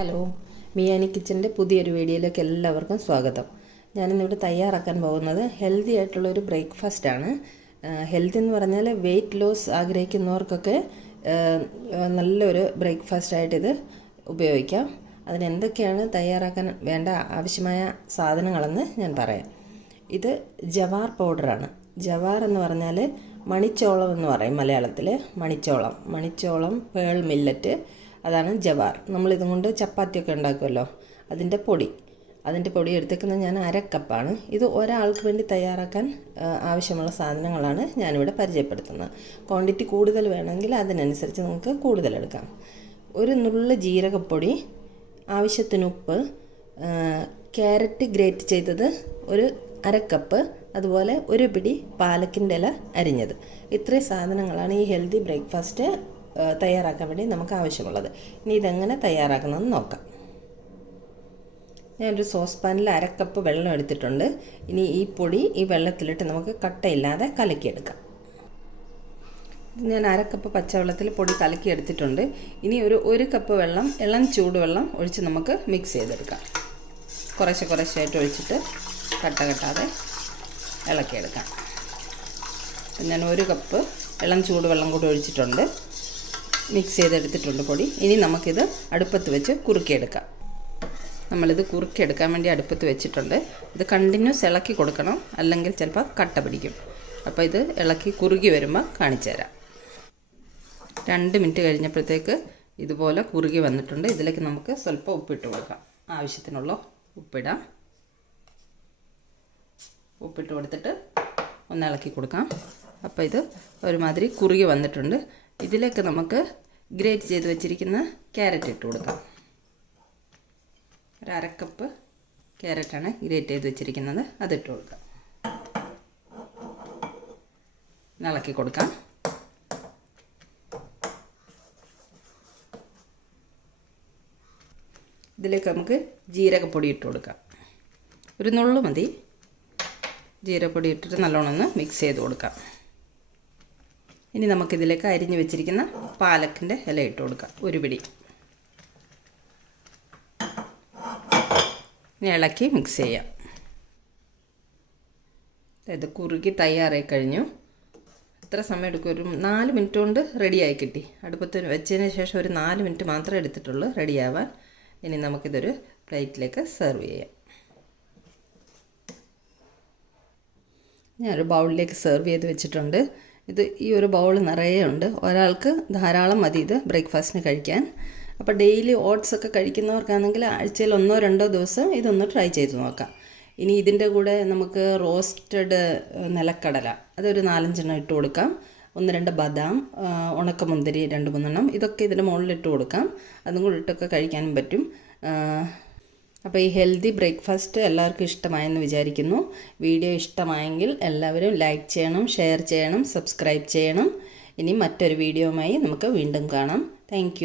Hello, മിയാനി കിച്ചൻ്റെ പുതിയൊരു വീഡിയോയിലേക്ക് എല്ലാവർക്കും സ്വാഗതം. ഞാനിന്നിവിടെ തയ്യാറാക്കാൻ പോകുന്നത് ഹെൽത്തി ആയിട്ടുള്ളൊരു ബ്രേക്ക്ഫാസ്റ്റാണ്. ഹെൽത്തി എന്ന് പറഞ്ഞാൽ വെയിറ്റ് ലോസ് ആഗ്രഹിക്കുന്നവർക്കൊക്കെ നല്ലൊരു ബ്രേക്ക്ഫാസ്റ്റായിട്ടിത് ഉപയോഗിക്കാം. അതിനെന്തൊക്കെയാണ് തയ്യാറാക്കാൻ വേണ്ട ആവശ്യമായ സാധനങ്ങളെന്ന് ഞാൻ പറയാം. ഇത് ജവാർ പൗഡറാണ്. ജവാർ എന്ന് പറഞ്ഞാൽ മണിച്ചോളം എന്ന് പറയും മലയാളത്തിൽ. മണിച്ചോളം പേൾ മില്ലറ്റ്, അതാണ് ജവാർ. നമ്മളിതും കൊണ്ട് ചപ്പാത്തിയൊക്കെ ഉണ്ടാക്കുമല്ലോ, അതിൻ്റെ പൊടി എടുത്തേക്കുന്നത് ഞാൻ 1/2 കപ്പാണ്. ഇത് ഒരാൾക്ക് വേണ്ടി തയ്യാറാക്കാൻ ആവശ്യമുള്ള സാധനങ്ങളാണ് ഞാനിവിടെ പരിചയപ്പെടുത്തുന്നത്. ക്വാണ്ടിറ്റി കൂടുതൽ വേണമെങ്കിൽ അതിനനുസരിച്ച് നമുക്ക് കൂടുതൽ എടുക്കാം. ഒരു നുള്ള് ജീരകപ്പൊടി, ആവശ്യത്തിന് ഉപ്പ്, ക്യാരറ്റ് ഗ്രേറ്റ് ചെയ്തത് ഒരു 1/2 കപ്പ്, അതുപോലെ ഒരു പിടി പാലക്കിൻ്റെ ഇല അരിഞ്ഞത്. ഇത്രയും സാധനങ്ങളാണ് ഈ ഹെൽത്തി ബ്രേക്ക്ഫാസ്റ്റ് തയ്യാറാക്കാൻ വേണ്ടി നമുക്ക് ആവശ്യമുള്ളത്. ഇനി ഇതെങ്ങനെ തയ്യാറാക്കുന്നതെന്ന് നോക്കാം. ഞാനൊരു സോസ് പാനിൽ 1/2 കപ്പ് വെള്ളം എടുത്തിട്ടുണ്ട്. ഇനി ഈ പൊടി ഈ വെള്ളത്തിലിട്ട് നമുക്ക് കട്ടയില്ലാതെ കലക്കിയെടുക്കാം. ഞാൻ 1/2 കപ്പ് പച്ചവെള്ളത്തിൽ പൊടി കലക്കി എടുത്തിട്ടുണ്ട്. ഇനി ഒരു കപ്പ് വെള്ളം, ഇളം ചൂടുവെള്ളം ഒഴിച്ച് നമുക്ക് മിക്സ് ചെയ്തെടുക്കാം. കുറേശ്ശായിട്ട് ഒഴിച്ചിട്ട് കട്ടാതെ ഇളക്കിയെടുക്കാം. ഞാൻ 1 കപ്പ് ഇളം ചൂടുവെള്ളം കൂടി ഒഴിച്ചിട്ടുണ്ട്, മിക്സ് ചെയ്തെടുത്തിട്ടുണ്ട് പൊടി. ഇനി നമുക്കിത് അടുപ്പത്ത് വെച്ച് കുറുക്കിയെടുക്കാം. നമ്മളിത് കുറുക്കിയെടുക്കാൻ വേണ്ടി അടുപ്പത്ത് വെച്ചിട്ടുണ്ട്. ഇത് കണ്ടിന്യൂസ് ഇളക്കി കൊടുക്കണം, അല്ലെങ്കിൽ ചിലപ്പോൾ കട്ട പിടിക്കും. അപ്പോൾ ഇത് ഇളക്കി കുറുകി വരുമ്പോൾ കാണിച്ചു തരാം. 2 മിനിറ്റ് കഴിഞ്ഞപ്പോഴത്തേക്ക് ഇതുപോലെ കുറുകി വന്നിട്ടുണ്ട്. ഇതിലേക്ക് നമുക്ക് സ്വല്പം ഉപ്പിട്ട് കൊടുക്കാം. ആവശ്യത്തിനുള്ള ഉപ്പിടാം. ഉപ്പിട്ട് കൊടുത്തിട്ട് ഒന്ന് ഇളക്കി കൊടുക്കാം. അപ്പോൾ ഇത് ഒരുമാതിരി കുറുകി വന്നിട്ടുണ്ട്. ഇതിലേക്ക് നമുക്ക് ഗ്രേറ്റ് ചെയ്ത് വെച്ചിരിക്കുന്ന ക്യാരറ്റ് ഇട്ട് കൊടുക്കാം. ഒരു 1/2 കപ്പ് ക്യാരറ്റാണ് ഗ്രേറ്റ് ചെയ്ത് വെച്ചിരിക്കുന്നത്, അതിട്ട് കൊടുക്കാം. ഇളക്കി കൊടുക്കാം. ഇതിലേക്ക് നമുക്ക് ജീരകപ്പൊടി ഇട്ട് കൊടുക്കാം. ഒരു നുള്ളു മതി. ജീരകപ്പൊടി ഇട്ടിട്ട് നല്ലോണം ഒന്ന് മിക്സ് ചെയ്ത് കൊടുക്കാം. ഇനി നമുക്കിതിലേക്ക് അരിഞ്ഞു വെച്ചിരിക്കുന്ന പാലക്കിൻ്റെ ഇല ഇട്ട് കൊടുക്കാം, ഒരു പിടി. ഇനി ഇളക്കി മിക്സ് ചെയ്യാം. ഇത് കുറുകി തയ്യാറായി കഴിഞ്ഞു. എത്ര സമയം എടുക്കും? ഒരു 4 മിനിറ്റ് കൊണ്ട് റെഡിയായി കിട്ടി. അടുപ്പത്ത് വെച്ചതിന് ശേഷം ഒരു 4 മിനിറ്റ് മാത്രമേ എടുത്തിട്ടുള്ളൂ റെഡിയാവാൻ. ഇനി നമുക്കിതൊരു പ്ലേറ്റിലേക്ക് സെർവ് ചെയ്യാം. ഞാനൊരു ബൗളിലേക്ക് സെർവ് ചെയ്ത് വെച്ചിട്ടുണ്ട്. ഈ ഒരു ബൗൾ നിറയെ ഉണ്ട്. ഒരാൾക്ക് ധാരാളം മതി ഇത് ബ്രേക്ക്ഫാസ്റ്റിന് കഴിക്കാൻ. അപ്പോൾ ഡെയിലി ഓട്സ് ഒക്കെ കഴിക്കുന്നവർക്കാണെങ്കിൽ ആഴ്ചയിൽ 1-2 ദിവസം ഇതൊന്ന് ട്രൈ ചെയ്ത് നോക്കാം. ഇനി ഇതിൻ്റെ കൂടെ നമുക്ക് റോസ്റ്റഡ് നിലക്കടല അതൊരു 4-5 ഇട്ട് കൊടുക്കാം. 1-2 ബദാം, ഉണക്കമുന്തിരി 2-3 ഇതൊക്കെ ഇതിൻ്റെ മുകളിലിട്ട് കൊടുക്കാം. അതും കൂടി ഇട്ടൊക്കെ കഴിക്കാനും പറ്റും. അപ്പോൾ ഈ ഹെൽത്തി ബ്രേക്ക്ഫാസ്റ്റ് എല്ലാവർക്കും ഇഷ്ടമായെന്ന് വിചാരിക്കുന്നു. വീഡിയോ ഇഷ്ടമായെങ്കിൽ എല്ലാവരും ലൈക്ക് ചെയ്യണം, ഷെയർ ചെയ്യണം, സബ്സ്ക്രൈബ് ചെയ്യണം. ഇനി മറ്റൊരു വീഡിയോയുമായി നമുക്ക് വീണ്ടും കാണാം. താങ്ക്